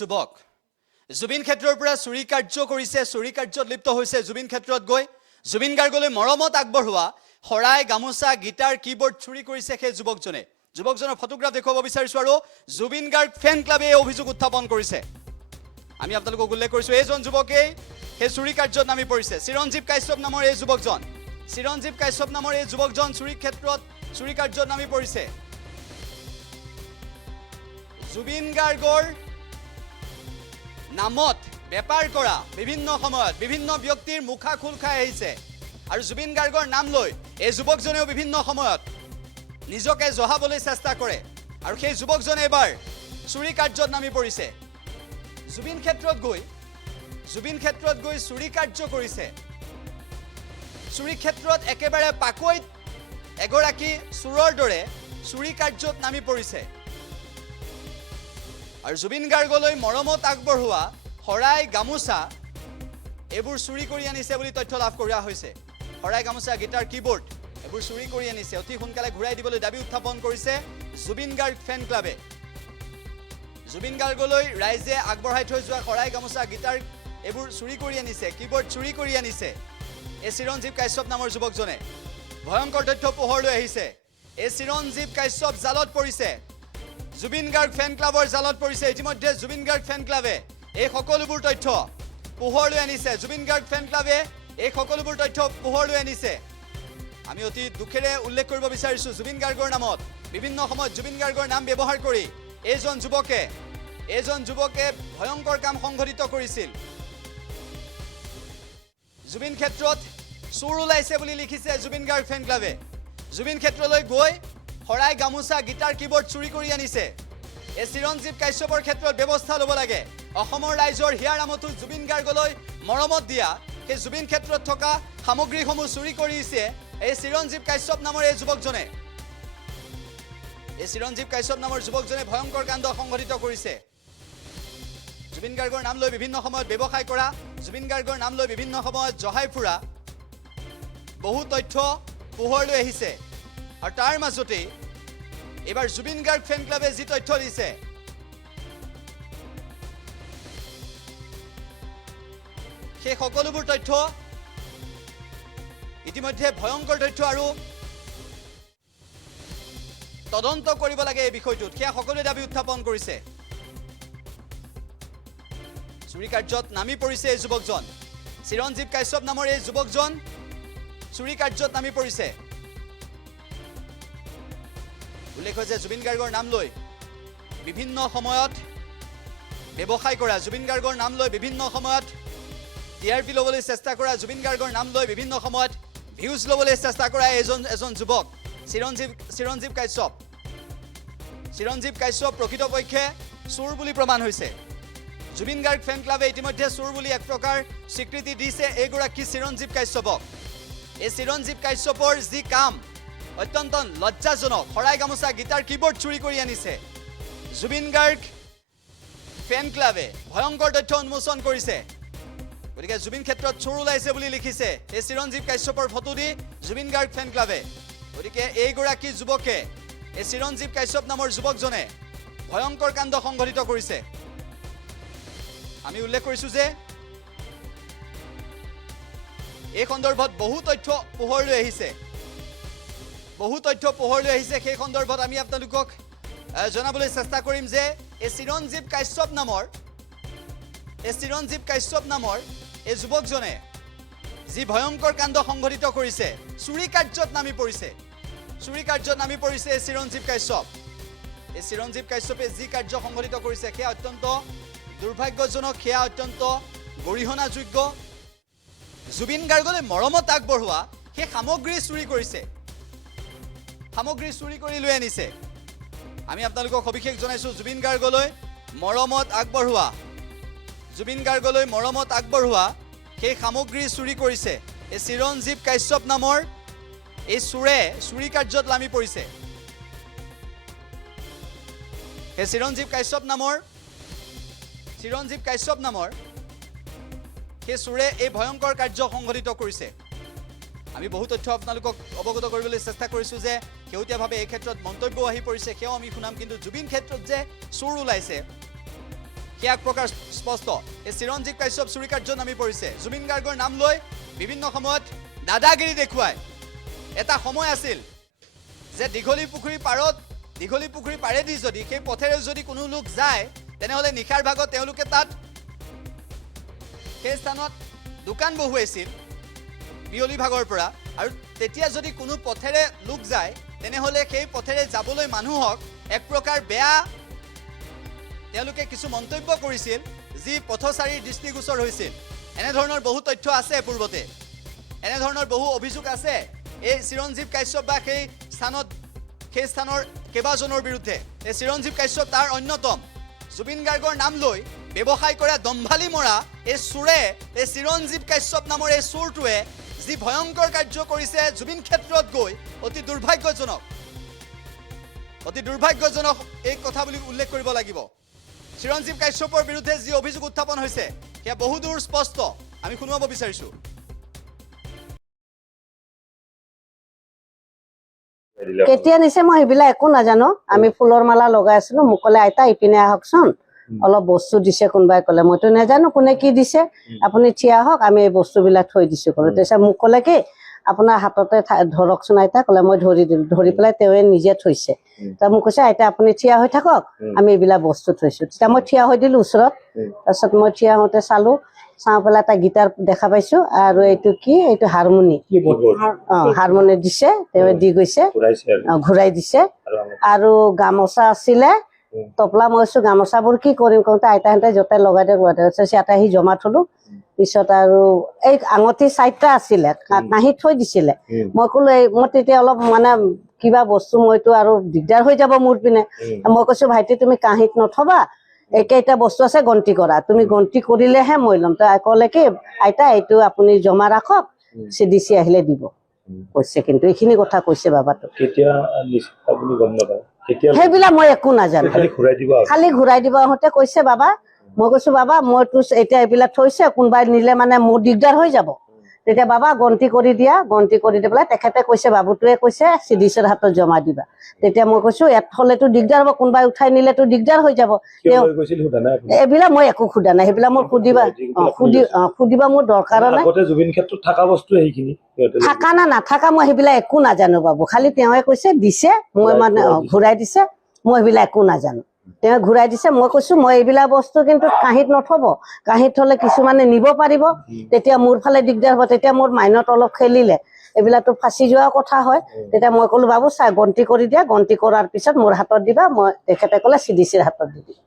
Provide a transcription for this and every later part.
যুৱক জুবিন ক্ষেত্ৰৰ পৰা চুৰি কাৰ্য কৰিছে চুৰি কাৰ্যত লিপ্ত হৈছে জুবিন ক্ষেত্ৰত গৈ জুবিন গাৰ্গলৈ মৰমত আগবঢ়োৱা হৰাই গামোচা গিটাৰ কিবোৰ্ড চুৰি কৰিছে সেই যুৱকজনৰ ফটোগ্ৰাফ দেখুৱাব বিচাৰিছো আৰু জুবিন গাৰ্গ ফেন ক্লাবে এই অভিযোগ উত্থাপন কৰিছে আমি আপোনালোকক উল্লেখ কৰিছো এইজন যুৱকেই সেই চুৰি কাৰ্যত নামি পৰিছে চিৰঞ্জীৱ কাশ্যপ নামৰ এই যুৱকজন চুৰি ক্ষেত্ৰত চুৰি কাৰ্যত নামি পৰিছে জুবিন গাৰ্গৰ নামত বেপাৰ কৰা বিভিন্ন সময়ত বিভিন্ন ব্যক্তিৰ মুখা খুল খাই আহিছে আৰু জুবিন গাৰ্গৰ নাম লৈ এই যুৱকজনেও বিভিন্ন সময়ত নিজকে জহাবলৈ চেষ্টা কৰে আৰু সেই যুৱকজনে এবাৰ চুৰি কাৰ্যত নামি পৰিছে জুবিন ক্ষেত্ৰত গৈ চুৰি কাৰ্য কৰিছে চুৰি ক্ষেত্ৰত একেবাৰে পাকৈত এগৰাকী চুৰৰ দৰে চুৰি কাৰ্যত নামি পৰিছে আৰু জুবিন গাৰ্গলৈ মৰমত আগবঢ়োৱা হৰাই গামোচা এবোৰ চুৰি কৰি আনিছে বুলি তথ্য লাভ কৰা হৈছে হৰাই গামোচা গিটাৰ কিবোৰ্ড এবোৰ চুৰি কৰি আনিছে অতি সোনকালে ঘূৰাই দিবলৈ দাবী উত্থাপন কৰিছে জুবিন গাৰ্গ ফেন ক্লাবে জুবিন গাৰ্গলৈ ৰাইজে আগবঢ়াই থৈ যোৱা হৰাই গামোচা গিটাৰ এবোৰ চুৰি কৰি আনিছে কিবোৰ্ড চুৰি কৰি আনিছে এই চিৰঞ্জীৱ কাশ্যপ নামৰ যুৱকজনে ভয়ংকৰ তথ্য পোহৰলৈ আহিছে এই চিৰঞ্জীৱ কাশ্যপ জালত পৰিছে জুবিন গাৰ্গ ফেন ক্লাবৰ জালত পৰিছে ইতিমধ্যে জুবিন গাৰ্গ ফেন ক্লাবে এই সকলোবোৰ তথ্য পোহৰলৈ আনিছে জুবিন গাৰ্গ ফেন ক্লাবে এই সকলোবোৰ তথ্য পোহৰলৈ আনিছে আমি অতি দুখেৰে উল্লেখ কৰিব বিচাৰিছো জুবিন গাৰ্গৰ নামত বিভিন্ন সময়ত জুবিন গাৰ্গৰ নাম ব্যৱহাৰ কৰি এইজন যুৱকে ভয়ংকৰ কাম সংঘটিত কৰিছিল জুবিন ক্ষেত্ৰত চুৰ ওলাইছে বুলি লিখিছে জুবিন গাৰ্গ ফেন ক্লাবে জুবিন ক্ষেত্ৰলৈ গৈ হৰাই গামোচা গিটাৰ কিবোৰ্ড চুৰি কৰি আনিছে এই চিৰঞ্জীৱ কাশ্যপৰ ক্ষেত্ৰত ব্যৱস্থা ল'ব লাগে অসমৰ ৰাইজৰ হিয়াৰ আমঠু জুবিন গাৰ্গলৈ মৰমত দিয়া সেই জুবিন ক্ষেত্ৰত থকা সামগ্ৰীসমূহ চুৰি কৰিছে এই চিৰঞ্জীৱ কাশ্যপ নামৰ এই যুৱকজনে ভয়ংকৰ কাণ্ড সংঘটিত কৰিছে জুবিন গাৰ্গৰ নাম লৈ বিভিন্ন সময়ত ব্যৱসায় কৰা জুবিন গাৰ্গৰ নাম লৈ বিভিন্ন সময়ত জহাই ফুৰা বহু তথ্য পোহৰলৈ আহিছে আৰু তাৰ মাজতে এবাৰ জুবিন গাৰ্গ ফেন ক্লাবে যি তথ্য দিছে সেই সকলোবোৰ তথ্য ইতিমধ্যে ভয়ংকৰ তথ্য আৰু তদন্ত কৰিব লাগে এই বিষয়টোত সেয়া সকলোৱে দাবী উত্থাপন কৰিছে চুৰি কাৰ্যত নামি পৰিছে এই যুৱকজন চিৰঞ্জীৱ কাশ্যপ নামৰ এই যুৱকজন চুৰি কাৰ্যত নামি পৰিছে উল্লেখ হৈছে জুবিন গাৰ্গৰ নাম লৈ বিভিন্ন সময়ত ব্যৱসায় কৰা জুবিন গাৰ্গৰ নাম লৈ বিভিন্ন সময়ত টিআৰপি ল'বলৈ চেষ্টা কৰা জুবিন গাৰ্গৰ নাম লৈ বিভিন্ন সময়ত ভিউজ ল'বলৈ চেষ্টা কৰা এজন যুৱক চিৰঞ্জীৱ কাশ্যপ প্ৰকৃতপক্ষে চুৰ বুলি প্ৰমাণ হৈছে জুবিন গাৰ্গ ফেন ক্লাবে ইতিমধ্যে চুৰ বুলি এক প্ৰকাৰ স্বীকৃতি দিছে এইগৰাকী চিৰঞ্জীৱ কাশ্যপক এই চিৰঞ্জীৱ কাশ্যপৰ যি কাম অত্যন্ত লজ্জাজনক হৰাই গামোচা গিটাৰ কিবোৰ্ড চুৰি কৰি আনিছে জুবিন গাৰ্গ ফেন ক্লাবে ভয়ংকৰ তথ্য উন্মোচন কৰিছে গতিকে জুবিন ক্ষেত্ৰত চুৰ ওলাইছে বুলি লিখিছে এই চিৰঞ্জীৱ কাশ্যপৰ ফটো দি জুবিন গাৰ্গ ফেন ক্লাবে গতিকে এইগৰাকী যুৱকে এই চিৰঞ্জীৱ কাশ্যপ নামৰ যুৱকজনে ভয়ংকৰ কাণ্ড সংঘটিত কৰিছে আমি উল্লেখ কৰিছো যে এই সন্দৰ্ভত বহু তথ্য পোহৰলৈ আহিছে সেই সন্দৰ্ভত আমি আপোনালোকক জনাবলৈ চেষ্টা কৰিম যে এই চিৰঞ্জীৱ কাশ্যপ নামৰ এই যুৱকজনে যি ভয়ংকৰ কাণ্ড সংঘটিত কৰিছে চুৰি কাৰ্যত নামি পৰিছে এই চিৰঞ্জীৱ কাশ্যপে যি কাৰ্য সংঘটিত কৰিছে সেয়া অত্যন্ত দুৰ্ভাগ্যজনক সেয়া অত্যন্ত গৰিহণাযোগ্য জুবিন গাৰ্গলৈ মৰমত আগবঢ়োৱা সেই সামগ্ৰী চুৰি কৰি লৈ আনিছে আমি আপোনালোকক সবিশেষ জনাইছো জুবিন গাৰ্গলৈ মৰমত আগবঢ়োৱা সেই সামগ্ৰী চুৰি কৰিছে এই চিৰঞ্জীৱ কাশ্যপ নামৰ এই চুৰি কাৰ্যত নামি পৰিছে এই চিৰঞ্জীৱ কাশ্যপ নামৰ সেই চুৰে এই ভয়ংকৰ কাৰ্য সংঘটিত কৰিছে আমি বহু তথ্য আপোনালোকক অৱগত কৰিবলৈ চেষ্টা কৰিছো যে শেহতীয়াভাৱে এই ক্ষেত্ৰত মন্তব্য আহি পৰিছে সেও আমি শুনাম কিন্তু জুবিন ক্ষেত্ৰত যে চুৰ ওলাইছে সেয়া এক প্ৰকাৰ স্পষ্ট এই চিৰঞ্জীৱ কাশ্যপ চুৰি কাৰ্যত নামি পৰিছে জুবিন গাৰ্গৰ নাম লৈ বিভিন্ন সময়ত দাদাগিৰি দেখুৱায় এটা সময় আছিল যে দীঘলী পুখুৰী পাৰেদি যদি সেই পথেৰে যদি কোনো লোক যায় তেনেহ'লে নিশাৰ ভাগত তেওঁলোকে তাত সেই স্থানত দোকান বহুৱাইছিল বিয়লি ভাগৰ পৰা আৰু তেতিয়া যদি কোনো পথেৰে লোক যায় তেনেহ'লে সেই পথেৰে যাবলৈ মানুহক এক প্ৰকাৰ বেয়া তেওঁলোকে কিছু মন্তব্য কৰিছিল যি পথচাৰীৰ দৃষ্টিগোচৰ হৈছিল এনেধৰণৰ বহু তথ্য আছে পূৰ্বতে এনেধৰণৰ বহু অভিযোগ আছে এই চিৰঞ্জীৱ কাশ্যপ বা সেই স্থানৰ কেইবাজনৰ বিৰুদ্ধে এই চিৰঞ্জীৱ কাশ্যপ তাৰ অন্যতম জুবিন গাৰ্গৰ নাম লৈ ব্যৱসায় কৰা দম্ভালি মৰা এই চোৰে এই চিৰঞ্জীৱ কাশ্যপ নামৰ এই চোৰটোৱে যি ভয়ংকৰ কাৰ্য কৰিছে জুবিন ক্ষেত্ৰত গৈ অতি দুৰ্ভাগ্যজনক এই কথা বুলি উল্লেখ কৰিব লাগিব চিৰঞ্জীৱ কাশ্যপৰ বিৰুদ্ধে যি অভিযোগ উত্থাপন হৈছে সেয়া বহুদূৰ স্পষ্ট আমি শুনাব বিচাৰিছোঁ কেতিয়া নিছে মই সেইবিলাক একো নাজানো আমি ফুলৰ মালা লগাই আছিলো মোক ক'লে আইতা ইপিনে আহকচোন অলপ বস্তু দিছে কোনোবাই ক'লে মইতো নাজানো কোনে কি দিছে আপুনি থিয়া হওক আমি এই বস্তুবিলাক থৈ দিছো ক'লে তাৰপিছত মোক ক'লে কি আপোনাৰ হাততে ধৰকচোন আইতা ক'লে মই ধৰি দিলো ধৰি পেলাই তেওঁৱে নিজে থৈছে তাৰ মোক কৈছে আইতা আপুনি থিয়া হৈ থাকক আমি এইবিলাক বস্তু থৈছো তেতিয়া মই থিয়া হৈ দিলো ওচৰত তাৰপিছত মই থিয়া হওঁতে চালো চাওঁ পেলাই এটা গীটাৰ দেখা পাইছো আৰু এইটো কি এইটো হাৰমনি দিছে তেওঁ দি গৈছে ঘূৰাই দিছে আৰু গামোচা আছিলে তপলা মই কৈছো গামোচাবোৰ কি কৰিম কওঁতে আইতাহঁতে য'তে লগাই দিয়ে ইয়াতে আহি জমা থলো পিছত আৰু এই আঙঠি 4টা আছিলে কাঁহীত থৈ দিছিলে মই ক'লো মই তেতিয়া অলপ মানে কিবা বস্তু মইতো আৰু দিগদাৰ হৈ যাব মোৰ পিনে মই কৈছো ভাইটি তুমি কাঁহীত নথবা একেইটা বস্তু আছে গন্তি কৰা তুমি গন্তি কৰিলেহে মই ল'ম তাই ক'লে কি আইতা এইটো আপুনি জমা ৰাখক চিডিচি আহিলে দিব কৈছে কিন্তু এইখিনি কথা কৈছে বাবাটো সেইবিলাক মই একো নাজানো খালি ঘূৰাই দিব আহোঁতে কৈছে বাবা মই কৈছো বাবা মইতো এতিয়া এইবিলাক থৈছে কোনোবাই নিলে মানে মোৰ দিগদাৰ হৈ যাব তেতিয়া বাবা গন্তি কৰি দিয়া গন্তি কৰি দি পেলাই তেখেতে কৈছে বাবুটোৱে কৈছে চিডিচিৰ হাতত জমা দিবা তেতিয়া মই কৈছো ইয়াত হ'লেতো দিগদাৰ হ'ব কোনোবাই উঠাই নিলেতো দিগদাৰ হৈ যাব এইবিলাক মই একো সোধা নাই সেইবিলাক মোৰ সুধিবা মোৰ দৰকাৰ নাই থাকা না নাথাকা মই সেইবিলাক একো নাজানো বাবু খালি তেওঁৱে কৈছে দিছে মই মানে ঘূৰাই দিছে মই সেইবিলাক একো নাজানো তেওঁ ঘূৰাই দিছে মই কৈছো মই এইবিলাক বস্তু কিন্তু কাঁহীত নথব কাঁহীত থলে কিছুমানে নিব পাৰিব তেতিয়া মোৰ ফালে দিগদাৰ হ'ব তেতিয়া মোৰ মাইনত অলপ খেলিলে এইবিলাকতো ফাঁচি যোৱা কথা হয় তেতিয়া মই ক'লো বাবু চাই গন্তি কৰি দিয়া গন্তি কৰাৰ পিছত মোৰ হাতত দিবা মই তেখেতে ক'লে চিডিচিৰ হাতত দি দিম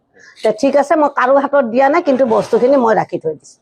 ঠিক আছে মই কাৰো হাতত দিয়া নাই কিন্তু বস্তুখিনি মই ৰাখি থৈ দিছো